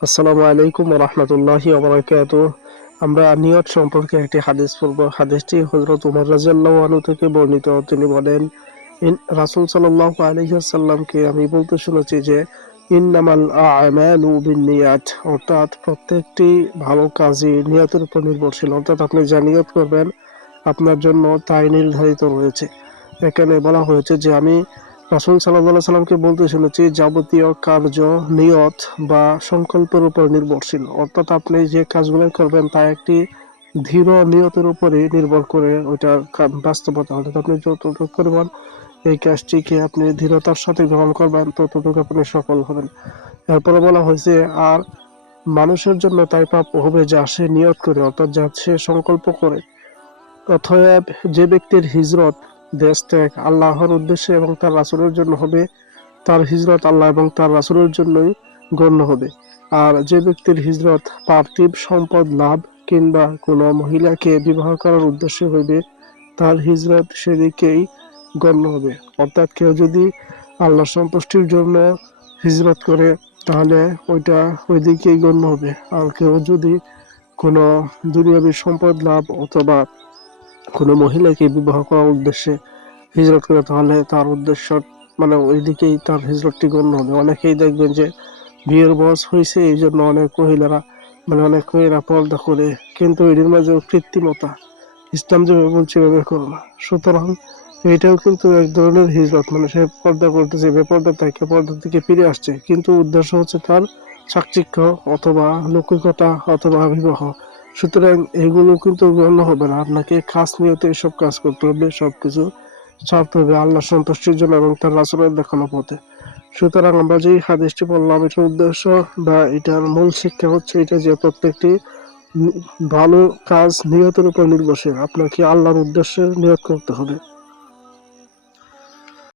আসসালামু আলাইকুম ওয়া রাহমাতুল্লাহি ওয়া বারাকাতুহু। আমরা নিয়ত সম্পর্কে একটি হাদিস পড়ব। হাদিসটি হযরত উমর রাদিয়াল্লাহু আনহু থেকে বর্ণিত। তিনি বলেন, রাসূল সাল্লাল্লাহু আলাইহি ওয়াসাল্লামকে আমি বলতে শুনেছি যে ইন্নামাল আ'মালু বিন্নিয়াত, অর্থাৎ প্রত্যেকটি ভালো কাজই নিয়তের উপর নির্ভরশীল। অর্থাৎ আপনি যা নিয়ত করবেন আপনার জন্য তাই নির্ধারিত রয়েছে। এখানে বলা হয়েছে যে আমি রাসূল সাল্লাল্লাহু আলাইহি সাল্লামকে বলতে শুনেছি যাবতীয় কার্য নিয়ত বা সংকল্পের উপর নির্ভরশীল। অর্থাৎ আপনি যে কাজগুলো করবেন তা একটি দৃঢ় নিয়তের উপরে নির্ভর করে ওইটার বাস্তবতা। অর্থাৎ আপনি যতটুকু পরিমাণ এই কাজটিকে আপনি দৃঢ়তার সাথে গ্রহণ করবেন ততটুকু আপনি সফল হবেন। এরপরে বলা হয়েছে আর মানুষের জন্য তাই প্রাপ্য হবে যা সে নিয়ত করে, অর্থাৎ যা সে সংকল্প করে। অতএব যে ব্যক্তির হিজরত দেশ ত্যাগ আল্লাহর উদ্দেশ্যে এবং তার রাসূলের জন্য হবে, তার হিজরত আল্লাহ এবং তার রাসূলের জন্যই গণ্য হবে। আর যে ব্যক্তির হিজরত পার্থিব সম্পদ লাভ কিংবা কোনো মহিলাকে বিবাহ করার উদ্দেশ্যে হইবে, তার হিজরত সেদিকেই গণ্য হবে। অর্থাৎ কেউ যদি আল্লাহর সন্তুষ্টির জন্য হিজরত করে তাহলে ওইটা ওই দিকেই গণ্য হবে। আর কেউ যদি কোনো দুনিয়াবী সম্পদ লাভ অথবা কোনো মহিলাকে বিবাহ করার উদ্দেশ্যে হিজরত করে তাহলে তার উদ্দেশ্য মানে ওই দিকেই তার হিজরতটি গণ্য হবে। অনেকেই দেখবেন যে বিয়ের বয়স হয়েছে এই জন্য অনেক মহিলারা অনেক মেয়েরা পর্দা করে, কিন্তু এটির মাঝেও কৃত্রিমতা। ইসলাম যেভাবে বলছে এভাবে করো না। সুতরাং এটাও কিন্তু এক ধরনের হিজরত, সে পর্দা করতেছে, বেপর্দা থেকে পর্দা থেকে ফিরে আসছে, কিন্তু উদ্দেশ্য হচ্ছে তার চাকচিক্য অথবা লৌকিকতা অথবা বিবাহ। সুতরাং এগুলো কিন্তু গণ্য হবে না। আপনাকে খাস নিয়তে এসব কাজ করতে হবে, সবকিছু ছাড়তে হবে আল্লাহ সন্তুষ্টির জন্য এবং তার রাসূলের দেখানো পথে। সুতরাং আমরা যে হাদিসটি বললাম এটার উদ্দেশ্য বা এটার মূল শিক্ষা হচ্ছে এটা যে প্রত্যেকটি ভালো কাজ নিয়তের উপর নির্ভরশীল। আপনাকে আল্লাহর উদ্দেশ্যে নিয়ত করতে হবে।